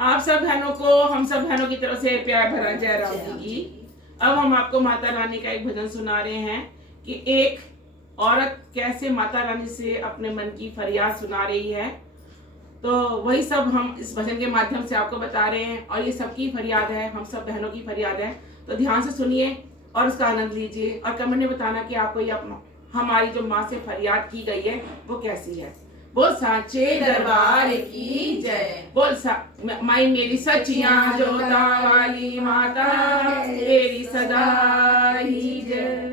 आप सब बहनों को हम सब बहनों की तरफ से प्यार भरा जय राम जी की। अब हम आपको माता रानी का एक भजन सुना रहे हैं कि एक औरत कैसे माता रानी से अपने मन की फरियाद सुना रही है। तो वही सब हम इस भजन के माध्यम से आपको बता रहे हैं और ये सबकी फरियाद है, हम सब बहनों की फरियाद है। तो ध्यान से सुनिए और उसका आनंद लीजिए और कमेंट में बताना कि आपको ये हमारी जो माँ से फरियाद की गई है वो कैसी है। बोल साचे दरबार की जय। बोल माई मेरी सचिया जोता वाली माता तेरी सदा ही जय।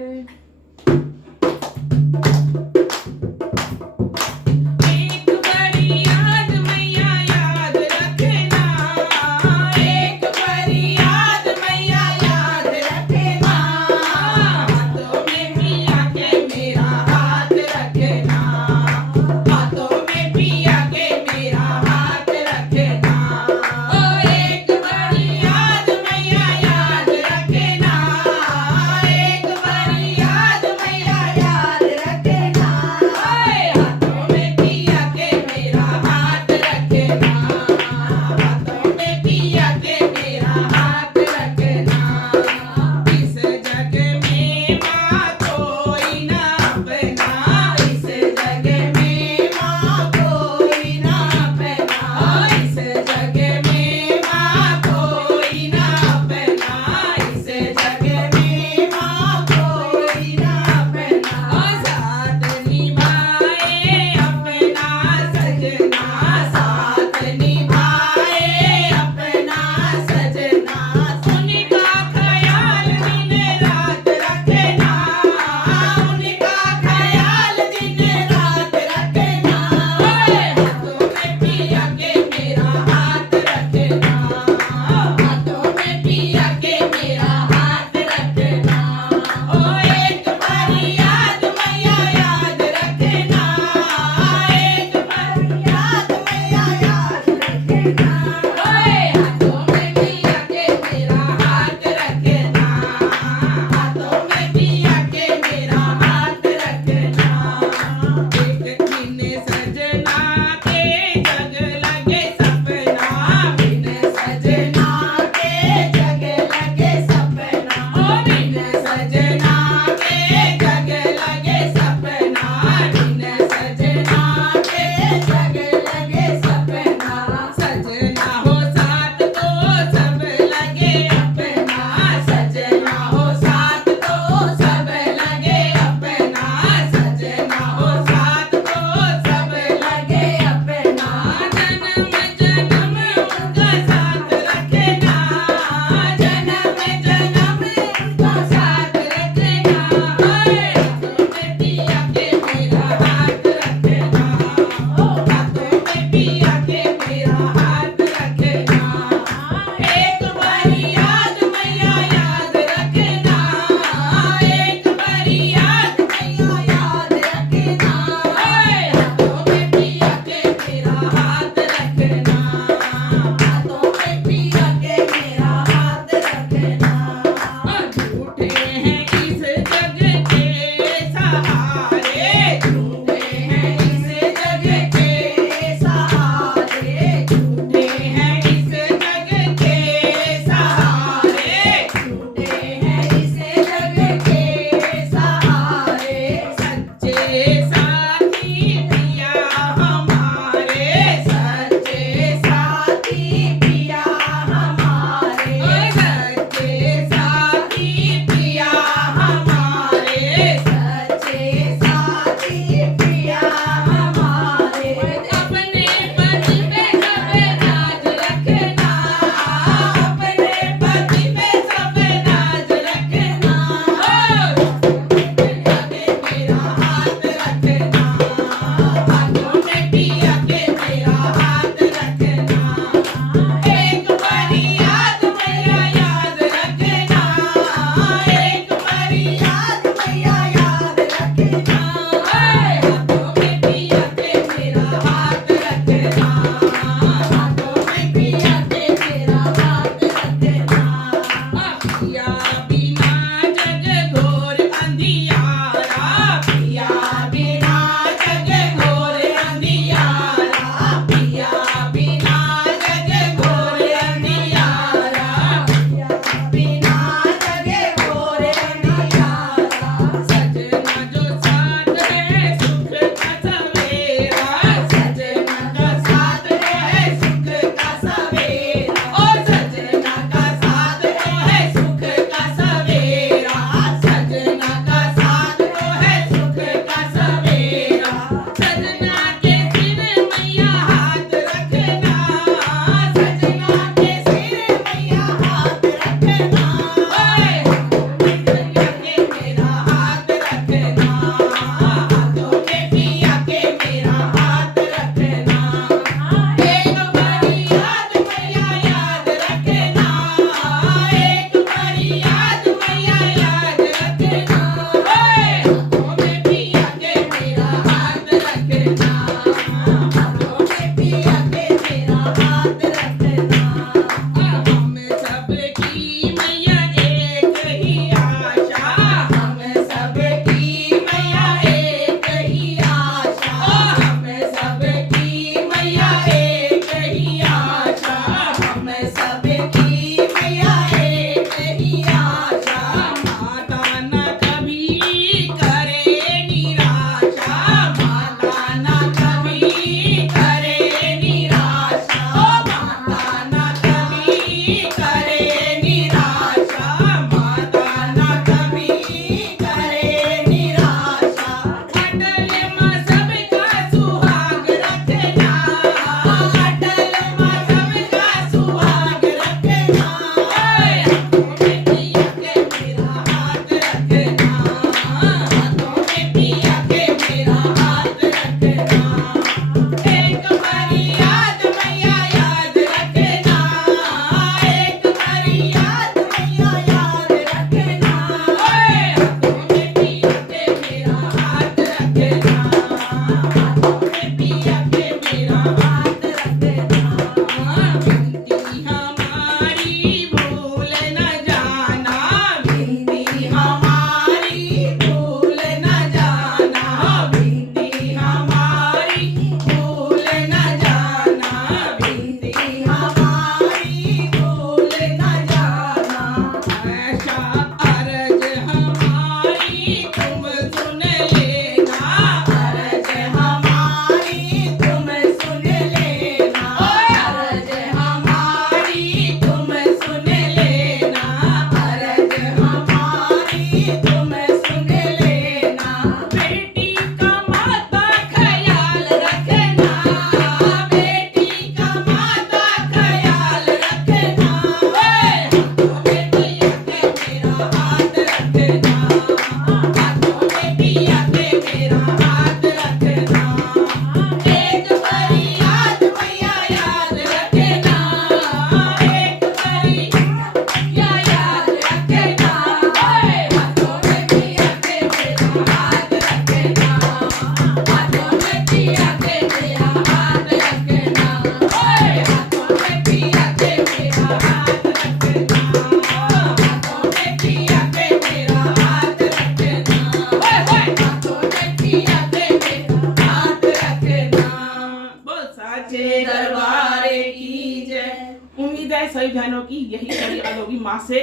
उम्मीद है सभी बहनों की यही फरियाद होगी माँ से।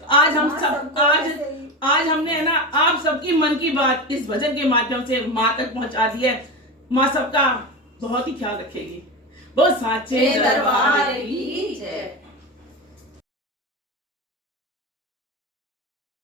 तो आज हम सब आज हमने है ना आप सबकी मन की बात इस भजन के माध्यम से माँ तक पहुंचा दी है। माँ सबका बहुत ही ख्याल रखेगी। वो साचे दरबार की